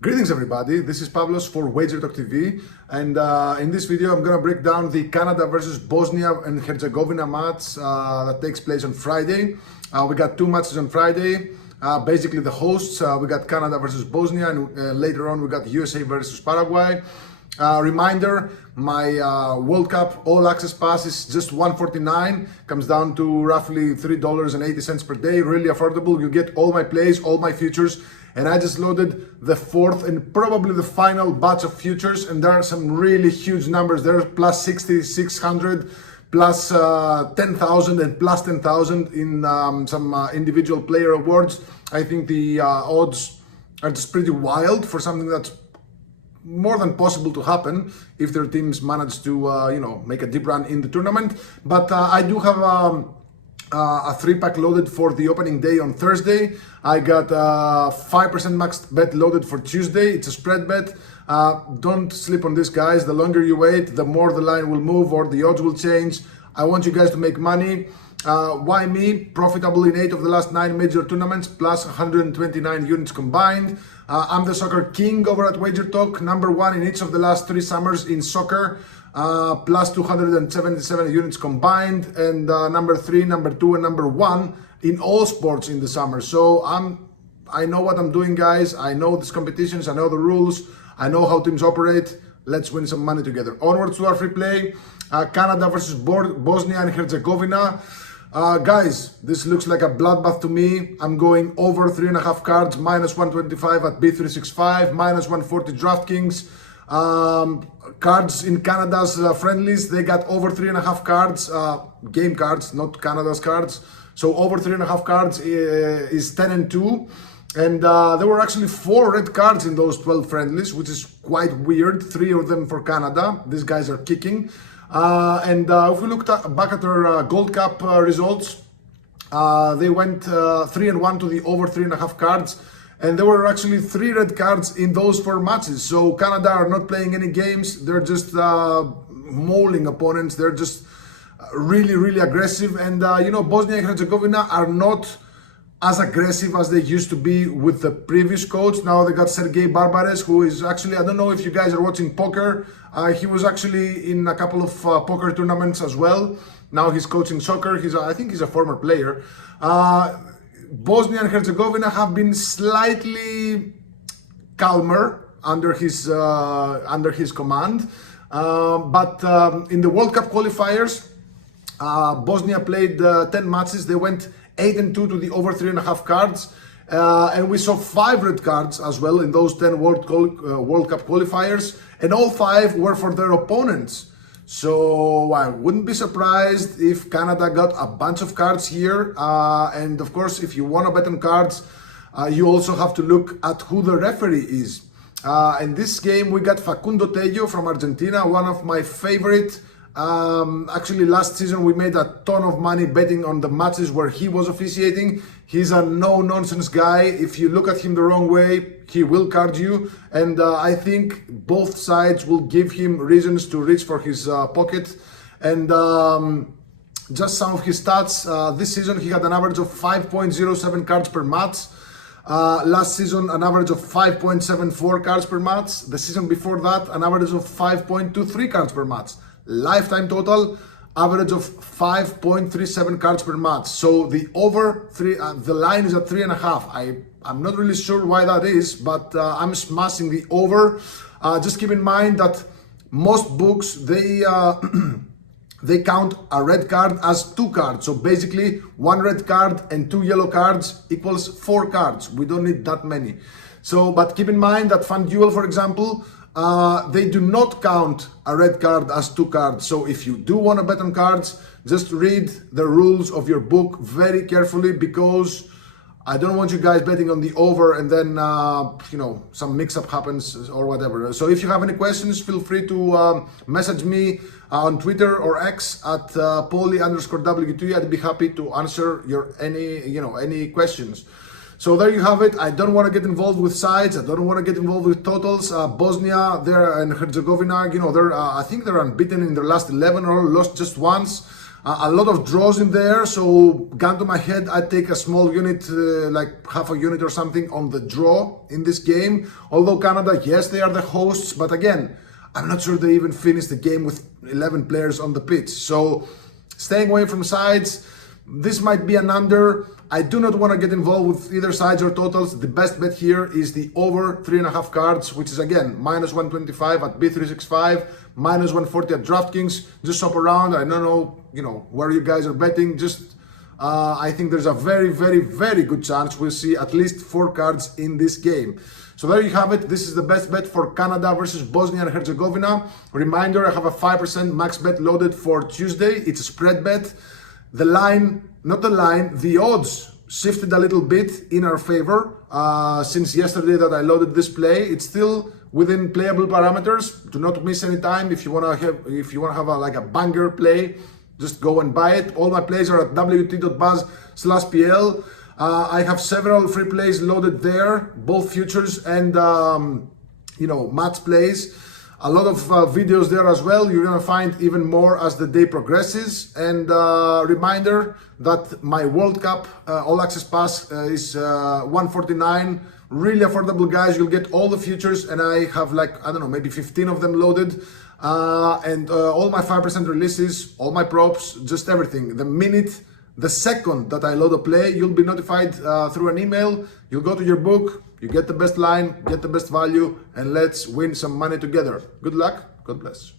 Greetings everybody, this is Pavlos for Wager Talk TV, and in this video I'm gonna break down the Canada versus Bosnia and Herzegovina match that takes place on Friday. We got two matches on Friday. Basically the hosts, we got Canada versus Bosnia, and later on we got USA versus Paraguay. Reminder, my World Cup All Access Pass is just $149, comes down to roughly $3.80 per day, really affordable. You get all my plays, all my futures, and I just loaded the fourth and probably the final batch of futures, and there are some really huge numbers there, plus 6,600, plus 10,000 and plus 10,000 in some individual player awards. I think the odds are just pretty wild for something that's more than possible to happen if their teams manage to make a deep run in the tournament. But I do have a 3-pack loaded for the opening day on Thursday. I got 5% max bet loaded for Tuesday. It's a spread bet. Don't sleep on this, guys. The longer you wait, the more the line will move or the odds will change. I want you guys to make money. Why me? Profitable in 8 of the last 9 major tournaments, plus 129 units combined. I'm the soccer king over at Wager Talk, number 1 in each of the last 3 summers in soccer, plus 277 units combined, and number 3, number 2, and number 1 in all sports in the summer. So I know what I'm doing, guys. I know these competitions, I know the rules, I know how teams operate. Let's win some money together. Onwards to our free play. Canada versus Bosnia and Herzegovina. Guys, this looks like a bloodbath to me. I'm going over 3.5 cards, minus 125 at B365, minus 140 DraftKings. Cards in Canada's friendlies, they got over 3.5 cards, game cards, not Canada's cards. So over 3.5 cards is 10 and 2. And there were actually 4 red cards in those 12 friendlies, which is quite weird. 3 of them for Canada. These guys are kicking. And if we look back at our Gold Cup results, they went 3-1 to the over 3.5 cards, and there were actually 3 red cards in those 4 matches. So Canada are not playing any games. They're just mauling opponents. They're just really aggressive. And Bosnia and Herzegovina are not as aggressive as they used to be with the previous coach. Now they got Sergei Barbares, who is actually, I don't know if you guys are watching poker. He was actually in a couple of poker tournaments as well. Now he's coaching soccer. I think he's a former player. Bosnia and Herzegovina have been slightly calmer under his command. But in the World Cup qualifiers, Bosnia played 10 matches. They went 8-2 to the over 3.5 cards, and we saw 5 red cards as well in those 10 World Cup qualifiers, and all 5 were for their opponents. So I wouldn't be surprised if Canada got a bunch of cards here, and of course if you want to bet on cards, you also have to look at who the referee is. In this game we got Facundo Tello from Argentina, one of my favorite. Actually last season we made a ton of money betting on the matches where he was officiating. He's a no-nonsense guy. If you look at him the wrong way, he will card you, and I think both sides will give him reasons to reach for his pocket. And just some of his stats, this season he had an average of 5.07 cards per match. Last season an average of 5.74 cards per match. The season before that an average of 5.23 cards per match. Lifetime total average of 5.37 cards per match. So the over 3, the line is at 3.5. I'm not really sure why that is, but I'm smashing the over. Just keep in mind that most books they they count a red card as 2 cards. So basically 1 red card and 2 yellow cards equals 4 cards. We don't need that many. So, but keep in mind that FanDuel, for example, they do not count a red card as 2 cards. So if you do want to bet on cards, just read the rules of your book very carefully, because I don't want you guys betting on the over and then some mix-up happens or whatever. So if you have any questions, feel free to message me on Twitter or X at Poli_WT. I'd be happy to answer your any questions. So there you have it. I don't want to get involved with sides. I don't want to get involved with totals. Bosnia, and Herzegovina, I think they're unbeaten in their last 11 or lost just once. A lot of draws in there, so gun to my head, I'd take a small unit, like half a unit or something on the draw in this game. Although Canada, yes, they are the hosts, but again, I'm not sure they even finished the game with 11 players on the pitch. So staying away from sides, this might be an under. I do not want to get involved with either sides or totals. The best bet here is the over 3.5 cards, which is again minus 125 at B365, minus 140 at DraftKings. Just shop around. I don't know, where you guys are betting. Just I think there's a very, very, very good chance we'll see at least 4 cards in this game. So there you have it. This is the best bet for Canada versus Bosnia and Herzegovina. Reminder, I have a 5% max bet loaded for Tuesday. It's a spread bet. The line, not the line, the odds shifted a little bit in our favor since yesterday that I loaded this play. It's still within playable parameters. Do not miss any time. If you wanna have a banger play, just go and buy it. All my plays are at wt.buzz/pl. I have several free plays loaded there, both futures and match plays. A lot of videos there as well. You're gonna find even more as the day progresses. And reminder that my World Cup All Access Pass is $149. Really affordable, guys. You'll get all the futures, and I have maybe 15 of them loaded. And all my 5% releases, all my props, just everything. The second that I load a play, you'll be notified through an email. You'll go to your book, you get the best line, get the best value, and let's win some money together. Good luck, God bless.